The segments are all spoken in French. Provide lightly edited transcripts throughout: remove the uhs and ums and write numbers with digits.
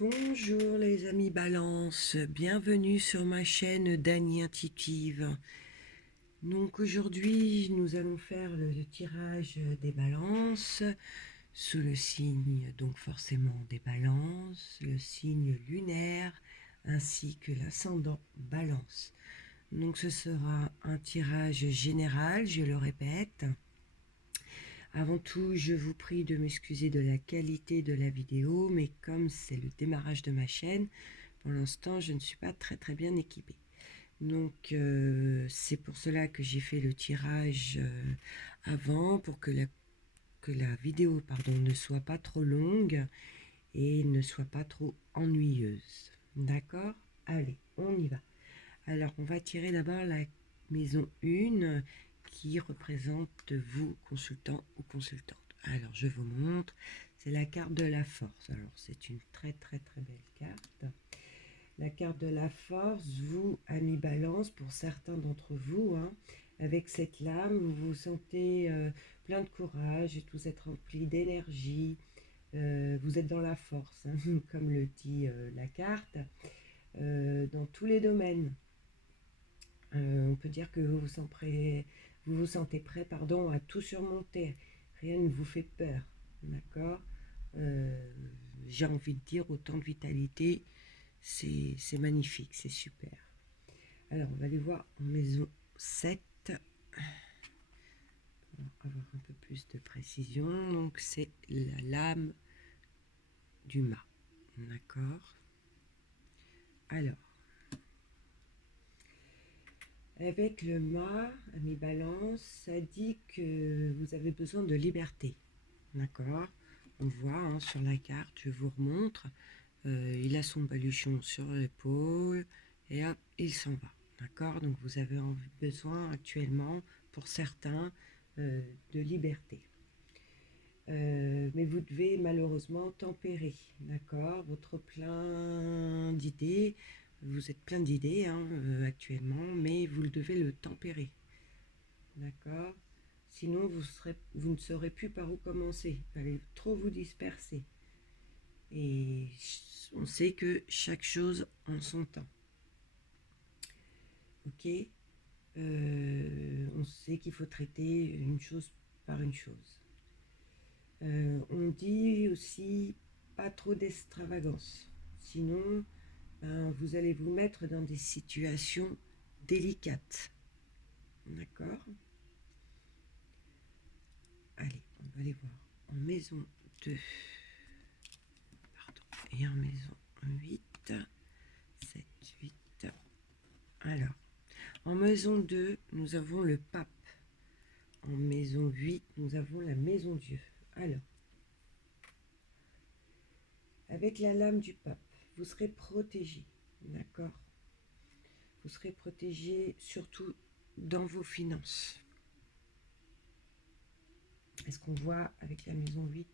Bonjour les amis Balance, bienvenue sur ma chaîne Dany Intuitive. Donc aujourd'hui nous allons faire le tirage des balances sous le signe donc forcément des balances, le signe lunaire ainsi que l'ascendant Balance. Donc ce sera un tirage général, je le répète. Avant tout, je vous prie de m'excuser de la qualité de la vidéo, mais comme c'est le démarrage de ma chaîne, pour l'instant, je ne suis pas très bien équipée. Donc, c'est pour cela que j'ai fait le tirage avant, pour que la vidéo ne soit pas trop longue et ne soit pas trop ennuyeuse. D'accord? Allez, on y va. Alors, on va tirer d'abord la maison 1 qui représente vous, consultant ou consultante. Alors, je vous montre. C'est la carte de la force. Alors, c'est une très belle carte. La carte de la force, vous, amis Balance, pour certains d'entre vous, hein, avec cette lame, vous vous sentez plein de courage, et vous êtes rempli d'énergie, vous êtes dans la force, hein, comme le dit la carte, dans tous les domaines. On peut dire que vous vous sentez prêt à tout surmonter. Rien ne vous fait peur. D'accord. J'ai envie de dire autant de vitalité. C'est magnifique, c'est super. Alors, on va aller voir en maison 7. On va avoir un peu plus de précision. Donc, c'est la lame du mât. D'accord. Alors, avec le mât, ami Balance, ça dit que vous avez besoin de liberté. D'accord. On voit hein, sur la carte, je vous remontre. Il a son baluchon sur l'épaule et hop, il s'en va. D'accord. Donc vous avez besoin actuellement, pour certains, de liberté. Mais vous devez malheureusement tempérer, d'accord, votre plein d'idées. Vous êtes plein d'idées hein, actuellement, mais vous devez le tempérer, d'accord. Sinon, vous ne saurez plus par où commencer. Vous allez trop vous disperser. Et on sait que chaque chose en son temps. Ok. On sait qu'il faut traiter une chose par une chose. On dit aussi pas trop d'extravagance. Sinon, ben, vous allez vous mettre dans des situations délicates. D'accord. Allez, on va aller voir en maison 2. Pardon. Et en maison 8. 7, 8. Alors, en maison 2, nous avons le pape. En maison 8, nous avons la maison Dieu. Alors, avec la lame du pape, vous serez protégé. D'accord. Vous serez protégé surtout dans vos finances. Est-ce qu'on voit avec la maison 8,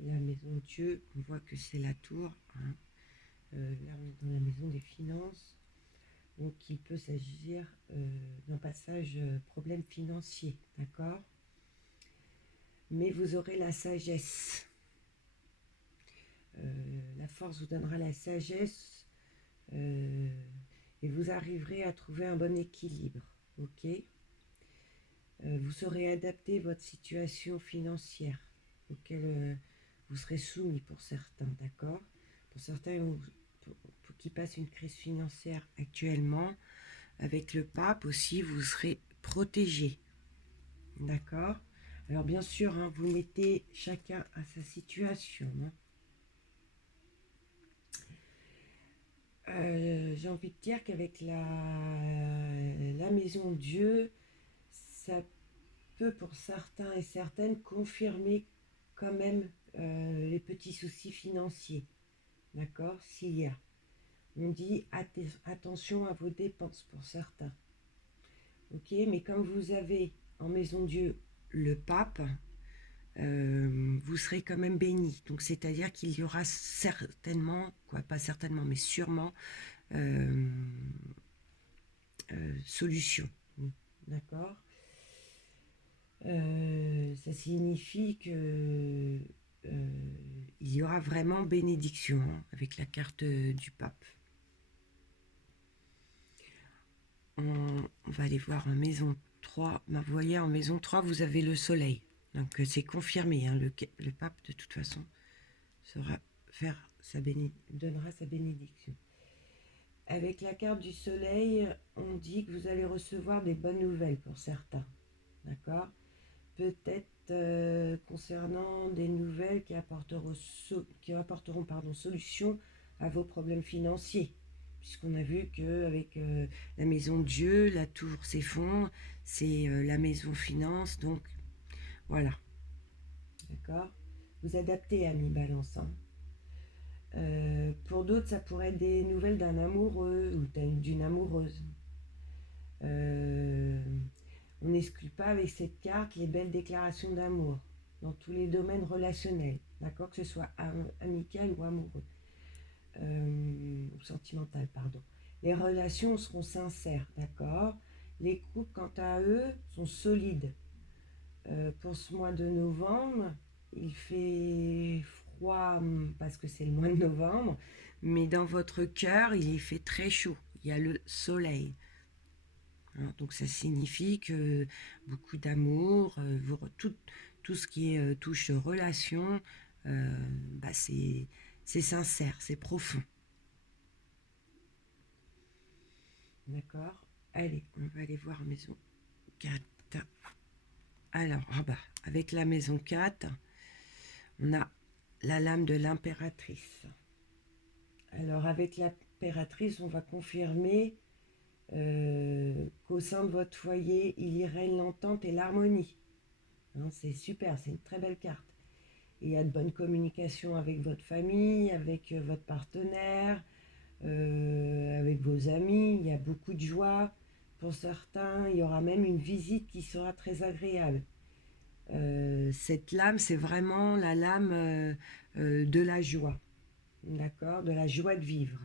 la maison Dieu, on voit que c'est la tour. Hein. Là, on est dans la maison des finances. Donc, il peut s'agir d'un passage problème financier. D'accord. Mais vous aurez la sagesse. La force vous donnera la sagesse et vous arriverez à trouver un bon équilibre. Ok. Vous saurez adapter votre situation financière auquel vous serez soumis pour certains, d'accord. Pour certains pour qui passent une crise financière actuellement, avec le pape aussi, vous serez protégé, d'accord. Alors bien sûr, hein, vous mettez chacun à sa situation. Hein. J'ai envie de dire qu'avec la maison Dieu, ça peut pour certains et certaines confirmer quand même les petits soucis financiers. D'accord. S'il y a. On dit attention à vos dépenses pour certains. Ok. Mais comme vous avez en maison Dieu le pape, vous serez quand même béni. Donc c'est-à-dire qu'il y aura certainement, pas certainement, mais sûrement solution. D'accord. Ça signifie que il y aura vraiment bénédiction hein, avec la carte du pape. On va aller voir en maison 3. Vous voyez, en maison 3, vous avez le soleil. Donc c'est confirmé, hein, le pape de toute façon donnera sa bénédiction. Avec la carte du soleil, on dit que vous allez recevoir des bonnes nouvelles pour certains. D'accord? Peut-être concernant des nouvelles qui apporteront solution à vos problèmes financiers. Puisqu'on a vu qu'avec la maison de Dieu, la tour s'effondre, c'est la maison finance. Donc voilà. D'accord? Vous adaptez, amis Balance. Hein. Pour d'autres, ça pourrait être des nouvelles d'un amoureux ou d'une amoureuse. On n'exclut pas avec cette carte les belles déclarations d'amour dans tous les domaines relationnels, d'accord, que ce soit amical ou amoureux, ou sentimental, pardon. Les relations seront sincères, d'accord. Les couples, quant à eux, sont solides. Pour ce mois de novembre, il fait froid parce que c'est le mois de novembre, mais dans votre cœur, il fait très chaud. Il y a le soleil. Alors, donc ça signifie que beaucoup d'amour, tout ce qui touche relation, c'est sincère, c'est profond. D'accord. Allez, on va aller voir maison 4. Alors, avec la maison 4, on a la lame de l'impératrice. Alors, avec l'impératrice, on va confirmer qu'au sein de votre foyer, il y règne l'entente et l'harmonie. Hein, c'est super, c'est une très belle carte. Il y a de bonnes communications avec votre famille, avec votre partenaire, avec vos amis. Il y a beaucoup de joie. Pour certains, il y aura même une visite qui sera très agréable. Cette lame, c'est vraiment la lame de la joie. D'accord? De la joie de vivre.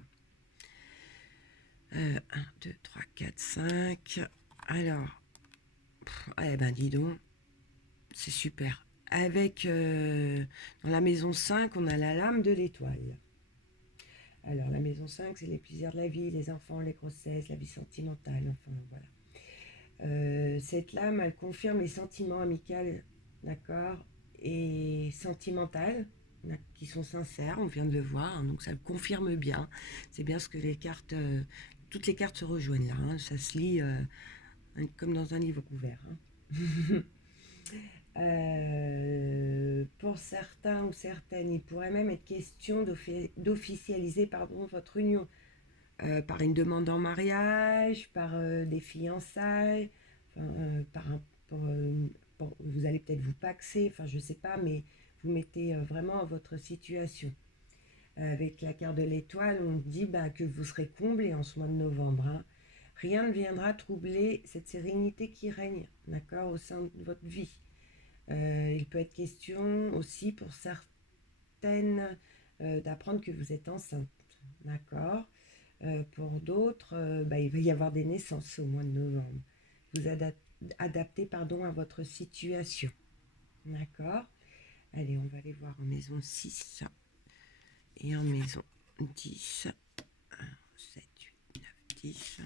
1, 2, 3, 4, 5. Alors, dis donc, c'est super. Avec, dans la maison 5, on a la lame de l'étoile. Alors, la maison 5, c'est les plaisirs de la vie, les enfants, les grossesses, la vie sentimentale, enfin, voilà. Cette lame, elle confirme les sentiments amicaux, d'accord, et sentimentaux, qui sont sincères, on vient de le voir, hein, donc ça le confirme bien. C'est bien ce que les cartes, toutes les cartes se rejoignent là, hein, ça se lit comme dans un livre ouvert. Hein. Pour certains ou certaines, il pourrait même être question d'officialiser votre union par une demande en mariage, par des fiançailles, vous allez peut-être vous paxer, je ne sais pas, mais vous mettez vraiment à votre situation. Avec la carte de l'étoile, on dit que vous serez comblé en ce mois de novembre. Hein. Rien ne viendra troubler cette sérénité qui règne, d'accord, au sein de votre vie. Il peut être question aussi pour certaines d'apprendre que vous êtes enceinte, d'accord. Pour d'autres, il va y avoir des naissances au mois de novembre. Vous adaptez à votre situation, d'accord. Allez, on va aller voir en maison 6 et en maison 10. 1, 7, 8, 9, 10.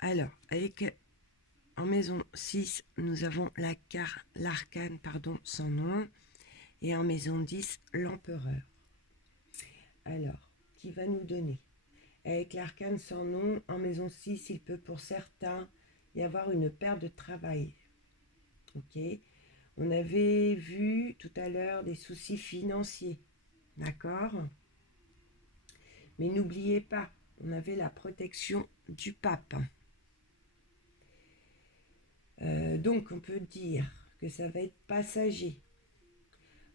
Alors, en maison 6, nous avons l'arcane sans nom. Et en maison 10, l'empereur. Alors, qui va nous donner? Avec l'arcane sans nom, en maison 6, il peut pour certains y avoir une perte de travail. Ok. On avait vu tout à l'heure des soucis financiers. D'accord? Mais n'oubliez pas, on avait la protection du pape. Donc, on peut dire que ça va être passager.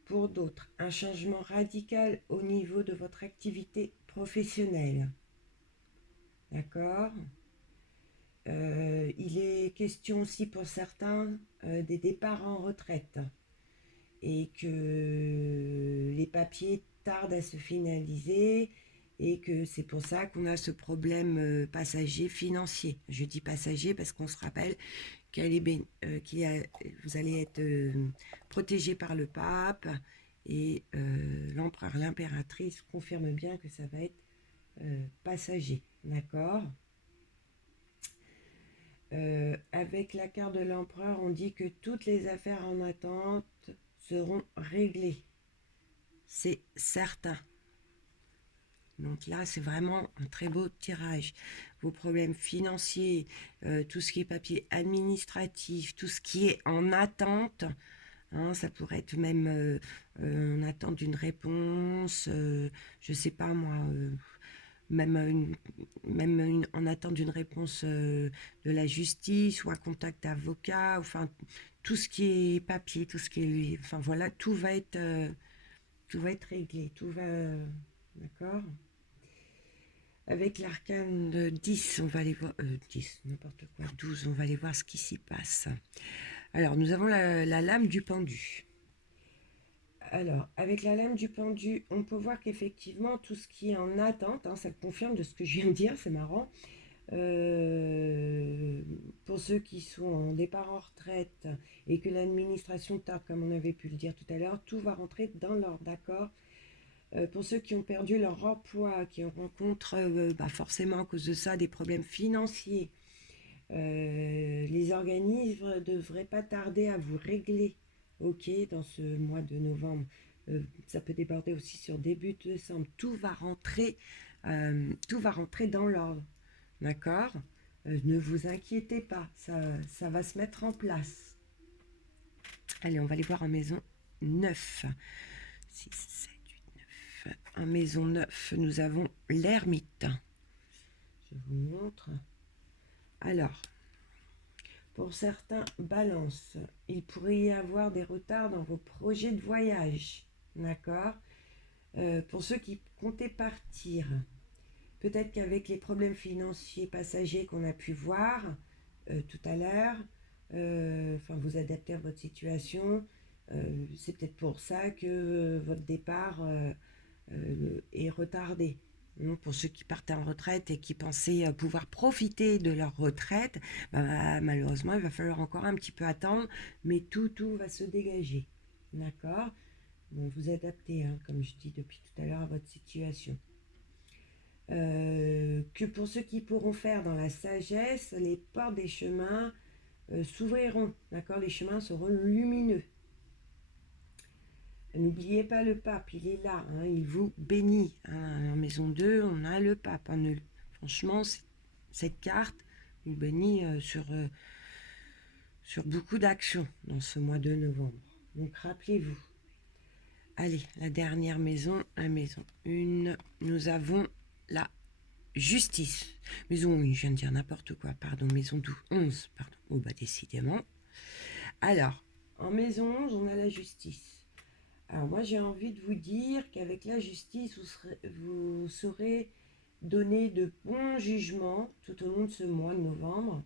Pour d'autres, un changement radical au niveau de votre activité professionnelle. D'accord? Il est question aussi pour certains des départs en retraite et que les papiers tardent à se finaliser et que c'est pour ça qu'on a ce problème passager financier. Je dis passager parce qu'on se rappelle vous allez être protégé par le pape et l'empereur, l'impératrice confirme bien que ça va être passager, d'accord. Avec la carte de l'empereur, on dit que toutes les affaires en attente seront réglées. C'est certain. Donc là, c'est vraiment un très beau tirage. Vos problèmes financiers, tout ce qui est papier administratif, tout ce qui est en attente, hein, ça pourrait être même en attente d'une réponse, je ne sais pas moi, en attente d'une réponse de la justice ou un contact d'avocat, enfin tout ce qui est papier, tout ce qui est, enfin voilà, tout va être réglé, tout va, d'accord. Avec l'arcane de 10, on va aller voir, 10, n'importe quoi, 12, on va aller voir ce qui s'y passe. Alors, nous avons la lame du pendu. Alors, avec la lame du pendu, on peut voir qu'effectivement, tout ce qui est en attente, hein, ça confirme de ce que je viens de dire, c'est marrant. Pour ceux qui sont en départ en retraite et que l'administration tarde, comme on avait pu le dire tout à l'heure, tout va rentrer dans l'ordre, d'accord. Pour ceux qui ont perdu leur emploi, qui rencontrent forcément à cause de ça des problèmes financiers, les organismes ne devraient pas tarder à vous régler, ok, dans ce mois de novembre. Ça peut déborder aussi sur début de décembre. Tout va rentrer dans l'ordre, d'accord. Ne vous inquiétez pas, ça va se mettre en place. Allez, on va aller voir en maison 9. 6, 7, 8, 9. En maison 9, nous avons l'ermite. Je vous montre. Alors, pour certains balances, il pourrait y avoir des retards dans vos projets de voyage. D'accord. Pour ceux qui comptaient partir, peut-être qu'avec les problèmes financiers passagers qu'on a pu voir tout à l'heure, vous adaptez à votre situation. C'est peut-être pour ça que votre départ est retardé. Pour ceux qui partent en retraite et qui pensaient pouvoir profiter de leur retraite, malheureusement, il va falloir encore un petit peu attendre, mais tout va se dégager. D'accord. Bon, vous adaptez, hein, comme je dis depuis tout à l'heure, à votre situation. Que pour ceux qui pourront faire dans la sagesse, les portes des chemins s'ouvriront. D'accord. Les chemins seront lumineux. N'oubliez pas le pape, il est là, hein, il vous bénit. Hein. En maison 2, on a le pape. Hein. Franchement, cette carte nous bénit sur beaucoup d'actions dans ce mois de novembre. Donc rappelez-vous. Allez, la dernière maison, la maison 1, nous avons la justice. Maison 1, je viens de dire n'importe quoi, pardon, maison 11, pardon. Oh bah décidément. Alors, en maison 11, on a la justice. Alors moi j'ai envie de vous dire qu'avec la justice, vous saurez donner de bons jugements tout au long de ce mois de novembre.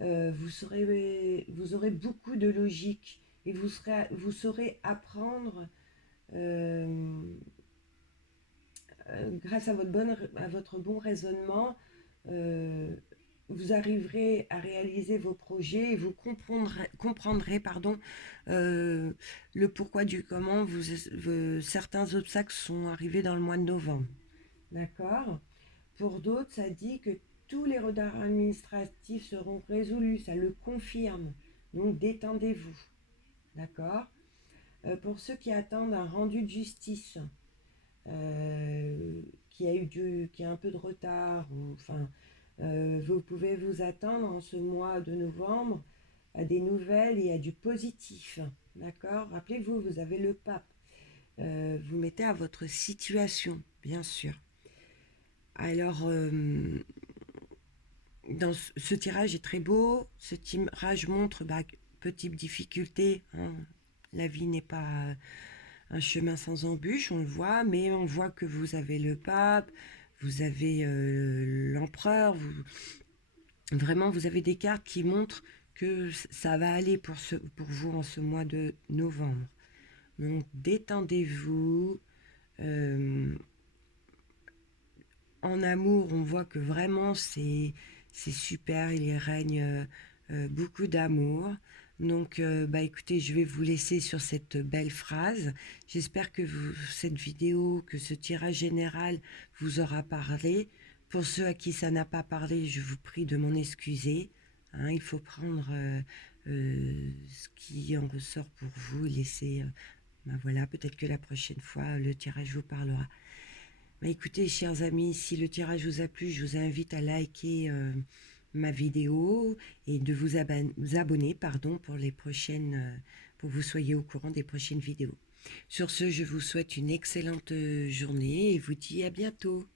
Vous aurez beaucoup de logique et vous saurez apprendre grâce à votre bon raisonnement. Vous arriverez à réaliser vos projets et vous comprendrez le pourquoi du comment certains obstacles sont arrivés dans le mois de novembre. D'accord. Pour d'autres, ça dit que tous les retards administratifs seront résolus, ça le confirme. Donc détendez-vous. D'accord. Pour ceux qui attendent un rendu de justice, qui a un peu de retard, vous pouvez vous attendre en ce mois de novembre à des nouvelles et à du positif. D'accord. Rappelez-vous, vous avez le pape. Vous mettez à votre situation, bien sûr. Alors, ce tirage est très beau. Ce tirage montre petite difficulté. Hein. La vie n'est pas un chemin sans embûches, on le voit, mais on voit que vous avez le pape, vous avez l'empereur, vraiment vous avez des cartes qui montrent que ça va aller pour vous en ce mois de novembre. Donc détendez-vous, en amour, on voit que vraiment c'est super, il y règne beaucoup d'amour. Donc, bah écoutez, je vais vous laisser sur cette belle phrase. J'espère que cette vidéo, que ce tirage général vous aura parlé. Pour ceux à qui ça n'a pas parlé, je vous prie de m'en excuser. Hein, il faut prendre ce qui en ressort pour vous, laisser. Ben voilà, peut-être que la prochaine fois, le tirage vous parlera. Bah écoutez, chers amis, si le tirage vous a plu, je vous invite à liker ma vidéo et de vous abonner pardon, pour les prochaines, pour que vous soyez au courant des prochaines vidéos. Sur ce, je vous souhaite une excellente journée et vous dis à bientôt.